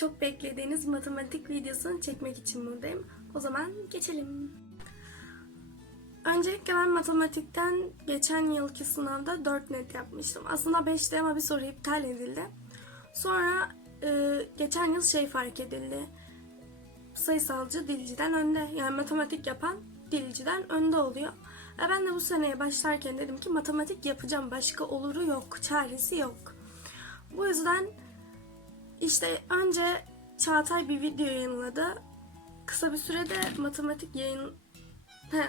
çok beklediğiniz matematik videosunu çekmek için buradayım. O zaman geçelim. Öncelikle ben matematikten geçen yılki sınavda 4 net yapmıştım. Aslında 5'ti ama bir soru iptal edildi. Sonra e, geçen yıl şey fark edildi. Sayısalcı dilciden önde. Yani matematik yapan dilciden önde oluyor. Ve ben de bu seneye başlarken dedim ki matematik yapacağım. Başka oluru yok. Çaresi yok. Bu yüzden işte önce Çağatay bir video yayınladı. Kısa bir sürede matematik yayın... He,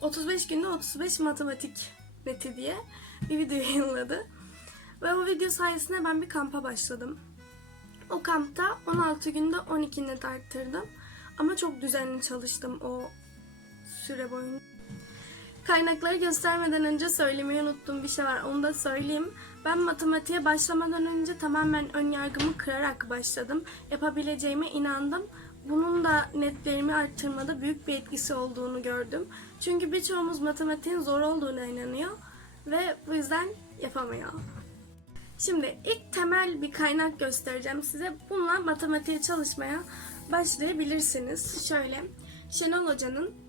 35 günde 35 matematik neti diye bir video yayınladı. Ve o video sayesinde ben bir kampa başladım. O kampta 16 günde 12 net arttırdım. Ama çok düzenli çalıştım o süre boyunca. Kaynakları göstermeden önce söylemeyi unuttuğum bir şey var. Onu da söyleyeyim. Ben matematiğe başlamadan önce tamamen ön yargımı kırarak başladım. Yapabileceğime inandım. Bunun da netlerimi arttırmada büyük bir etkisi olduğunu gördüm. Çünkü birçoğumuz matematiğin zor olduğuna inanıyor ve bu yüzden yapamıyor. Şimdi ilk temel bir kaynak göstereceğim size. Bununla matematiğe çalışmaya başlayabilirsiniz. Şöyle, Şenol Hoca'nın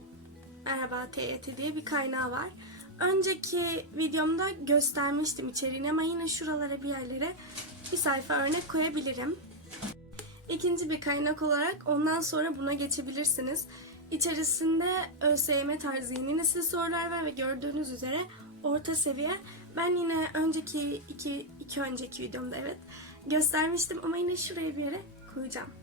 Merhaba TYT diye bir kaynağı var. Önceki videomda göstermiştim içeriğini ama yine şuralara bir yerlere bir sayfa örnek koyabilirim. İkinci bir kaynak olarak ondan sonra buna geçebilirsiniz. İçerisinde ÖSYM tarzı yeni nesil sorular var ve gördüğünüz üzere orta seviye. Ben yine önceki iki, iki önceki videomda evet göstermiştim ama yine şuraya bir yere koyacağım.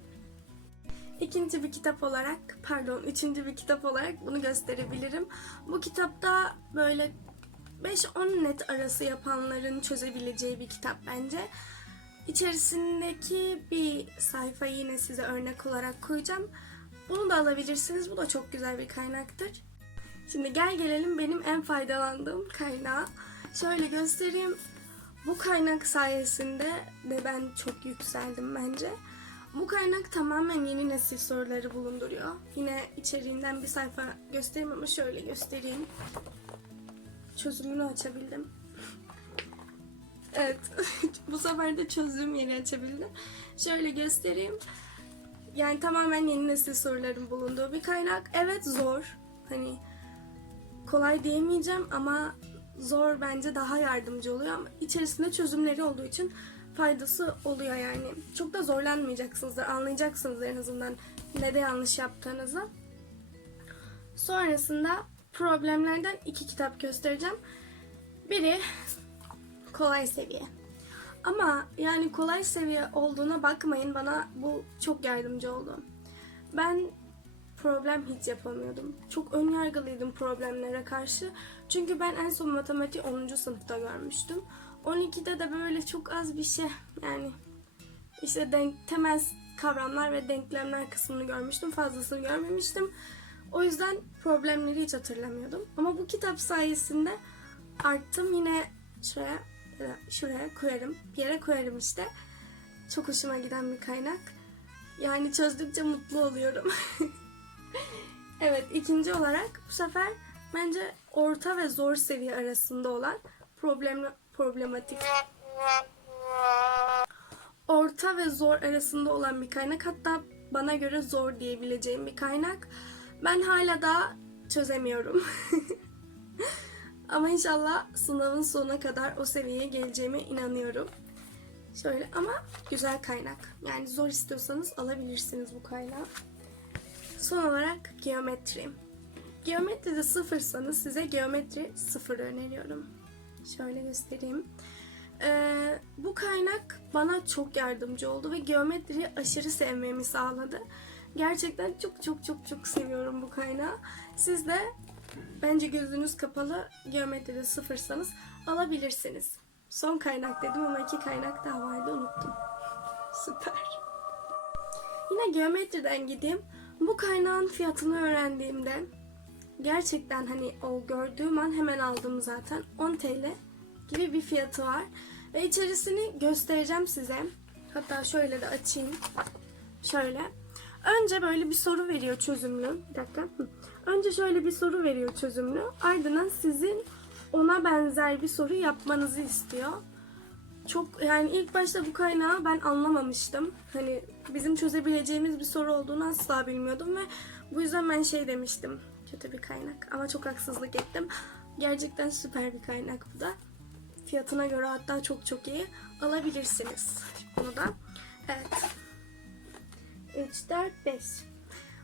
İkinci bir kitap olarak, pardon üçüncü bir kitap olarak bunu gösterebilirim. Bu kitapta böyle 5-10 net arası yapanların çözebileceği bir kitap bence. İçerisindeki bir sayfayı yine size örnek olarak koyacağım. Bunu da alabilirsiniz. Bu da çok güzel bir kaynaktır. Şimdi gel gelelim benim en faydalandığım kaynağa. Şöyle göstereyim. Bu kaynak sayesinde de ben çok yükseldim bence. Bu kaynak tamamen yeni nesil soruları bulunduruyor. Yine içeriğinden bir sayfa göstereyim ama şöyle göstereyim. Çözümünü açabildim. Evet. Bu sefer de çözdüğüm yeri açabildim. Şöyle göstereyim. Yani tamamen yeni nesil soruların bulunduğu bir kaynak. Evet zor. Hani kolay diyemeyeceğim ama zor bence daha yardımcı oluyor ama içerisinde çözümleri olduğu için faydası oluyor yani. Çok da zorlanmayacaksınızdır, anlayacaksınız en azından ne de yanlış yaptığınızı. Sonrasında problemlerden iki kitap göstereceğim. Biri kolay seviye. Ama yani kolay seviye olduğuna bakmayın bana bu çok yardımcı oldu. Ben problem hiç yapamıyordum. Çok ön yargılıydım problemlere karşı. Çünkü ben en son matematik 10. sınıfta görmüştüm. 12'de de böyle çok az bir şey yani işte denk, temel kavramlar ve denklemler kısmını görmüştüm. Fazlasını görmemiştim. O yüzden problemleri hiç hatırlamıyordum. Ama bu kitap sayesinde arttım. Yine şuraya şuraya koyarım. Bir yere koyarım işte. Çok hoşuma giden bir kaynak. Yani çözdükçe mutlu oluyorum. evet ikinci olarak bu sefer bence orta ve zor seviye arasında olan problem problematik orta ve zor arasında olan bir kaynak. Hatta bana göre zor diyebileceğim bir kaynak. Ben hala da çözemiyorum. ama inşallah sınavın sonuna kadar o seviyeye geleceğime inanıyorum. Şöyle ama güzel kaynak. Yani zor istiyorsanız alabilirsiniz bu kaynağı. Son olarak geometri. Geometride sıfırsanız size geometri sıfır öneriyorum. Şöyle göstereyim. Ee, bu kaynak bana çok yardımcı oldu ve geometriyi aşırı sevmemi sağladı. Gerçekten çok çok çok çok seviyorum bu kaynağı. Siz de bence gözünüz kapalı geometride sıfırsanız alabilirsiniz. Son kaynak dedim ama iki kaynak daha vardı unuttum. Süper. Yine geometriden gideyim. Bu kaynağın fiyatını öğrendiğimde gerçekten hani o gördüğüm an hemen aldım zaten. 10 TL gibi bir fiyatı var. Ve içerisini göstereceğim size. Hatta şöyle de açayım. Şöyle. Önce böyle bir soru veriyor çözümlü. Bir dakika. Önce şöyle bir soru veriyor çözümlü. Ardından sizin ona benzer bir soru yapmanızı istiyor. çok yani ilk başta bu kaynağı ben anlamamıştım. Hani bizim çözebileceğimiz bir soru olduğunu asla bilmiyordum ve bu yüzden ben şey demiştim. Kötü bir kaynak ama çok haksızlık ettim. Gerçekten süper bir kaynak bu da. Fiyatına göre hatta çok çok iyi. Alabilirsiniz bunu da. Evet. 3, 4, 5.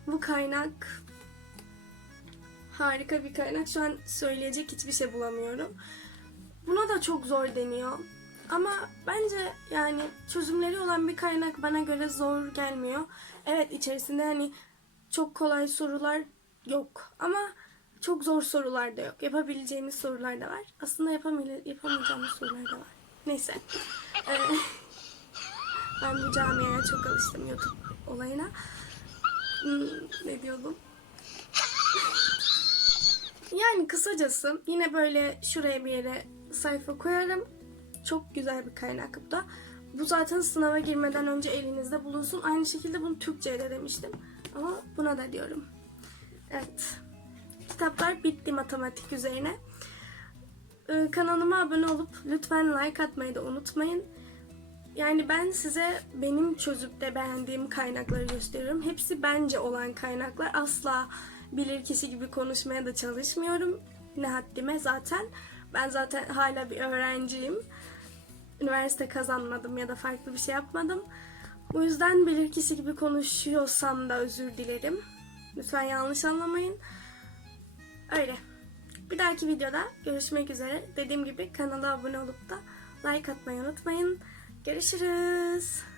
Bu kaynak harika bir kaynak. Şu an söyleyecek hiçbir şey bulamıyorum. Buna da çok zor deniyor. Ama bence yani çözümleri olan bir kaynak bana göre zor gelmiyor. Evet içerisinde hani çok kolay sorular yok ama çok zor sorular da yok. Yapabileceğimiz sorular da var. Aslında yapamay- yapamayacağımız sorular da var. Neyse. Ee, ben bu camiaya çok alıştım YouTube olayına. Hmm, ne diyordum? Yani kısacası yine böyle şuraya bir yere sayfa koyarım. Çok güzel bir kaynak bu da. Bu zaten sınava girmeden önce elinizde bulunsun. Aynı şekilde bunu Türkçe'ye de demiştim. Ama buna da diyorum. Evet. Kitaplar bitti matematik üzerine. Ee, kanalıma abone olup lütfen like atmayı da unutmayın. Yani ben size benim çözüp de beğendiğim kaynakları gösteriyorum. Hepsi bence olan kaynaklar. Asla bilir kişi gibi konuşmaya da çalışmıyorum. Ne haddime zaten. Ben zaten hala bir öğrenciyim. Üniversite kazanmadım ya da farklı bir şey yapmadım. Bu yüzden bilir kişi gibi konuşuyorsam da özür dilerim. Lütfen yanlış anlamayın. Öyle. Bir dahaki videoda görüşmek üzere. Dediğim gibi kanala abone olup da like atmayı unutmayın. Görüşürüz.